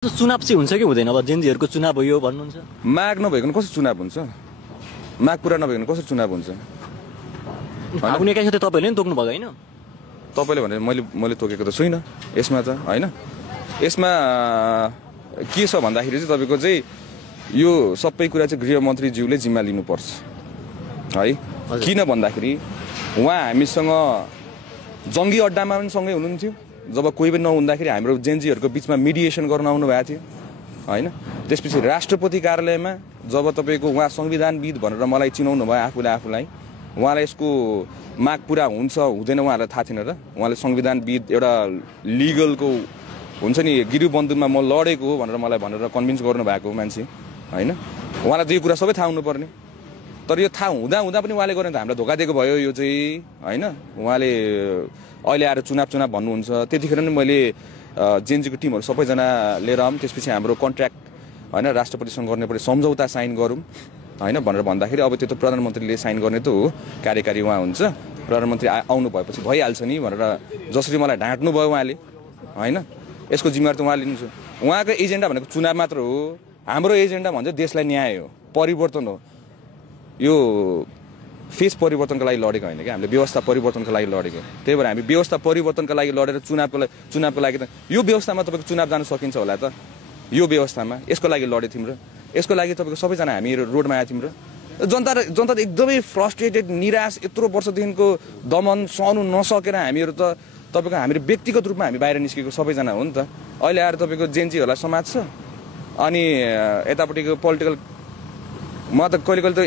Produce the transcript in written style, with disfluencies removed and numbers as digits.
चुनाव चाहिँ हुन्छ कि हुँदैन? अब जेनजीहरुको चुनाव हो यो भन्नुहुन्छ। माग नभइकन कसरी चुनाव हुन्छ? माग पूरा नभइकन कसरी चुनाव हुन्छ? फागुन 21 गते तपाईहरुले नि तोक्नु भएको हैन? तपाईले भने मैले तोकेको त छुइन यसमा त हैन। यसमा के छ भन्दाखेरि चाहिँ तपाईको चाहिँ यो सबै कुरा चाहिँ गृहमन्त्री ज्यूले जिम्मा लिनुपर्छ है। किन भन्दाखेरि उहाँ हामीसँग जंगी अड्डामा पनि सँगै हुनुहुन्थ्यो। जब कोही पनि नहुँदाखेरि हाम्रो जेनजीहरुको बीचमा मिडिएसन गर्न आउनु भएको थियो हैन। त्यसपछि राष्ट्रपति कार्यालयमा जब तपाईको उहाँ संविधानविद भनेर मलाई चिनाउनु भयो आफूलाई उहाँलाई यसको माग पूरा हुन्छ हुँदैन उहाँलाई थाहा थिएन र। उहाँले संविधानविद एउटा लिगलको हुन्छ नि गिरुबन्धुमा म लडेको हो भनेर कन्भिन्स गर्नु भएको मान्छे हैन। उहाँलाई त यो कुरा सबै थाहा हुनुपर्ने। तर यो थाहा हुँदा पनि उहाँले गर्ने त हामीलाई धोका दिएको भयो यो चाहिँ हैन। उहाँले अहिले आएर चुनाव भन्नुहुन्छ। त्यतिखेर नै मैले जेएनजीको टिमहरु सबैजना लिएर आऊँ। त्यसपछि हाम्रो कन्ट्र्याक्ट हैन राष्ट्रपतिसँग गर्नुपर्ने सम्झौता साइन गरौँ हैन भनेर भन्दाखेरि अब त्यो त प्रधानमन्त्रीले साइन गर्ने त हो। कार्यकारी उहाँ हुन्छ। प्रधानमन्त्री आउनु भएपछि भइहाल्छ नि भनेर जसरी मलाई ढाँट्नु भयो उहाँले हैन। यसको जिम्मेवारी त उहाँले लिन्छ। उहाँको एजेन्डा भनेको चुनाव मात्र हो। हाम्रो एजेन्डा भन्छ देशलाई न्याय हो, परिवर्तन हो। यो फेस परिवर्तनको लागि लडेको हैन के, हामीले व्यवस्था परिवर्तनको लागि लडेको। त्यही भएर हामी व्यवस्था परिवर्तनको लागि लडेर चुनावको लागि त यो व्यवस्थामा तपाईको चुनाव जान सकिन्छ होला त। यो व्यवस्थामा यसको लागि लडे थियौं र यसको लागि तपाईको सबैजना हामी रोडमा आए थियौं र जनता एकदमै फ्रस्ट्रेटेड निराश यत्रो वर्षदेखिको दमन सहनु नसकेर हामीहरु त तपाईको हामीले व्यक्तिगत रूपमा हामी बाहिर निस्केको सबैजना हो नि त। अहिले आएर तपाईको जेनजीहरुलाई समात्छ अनि यतापटिको पोलिटिकल म त कहिले त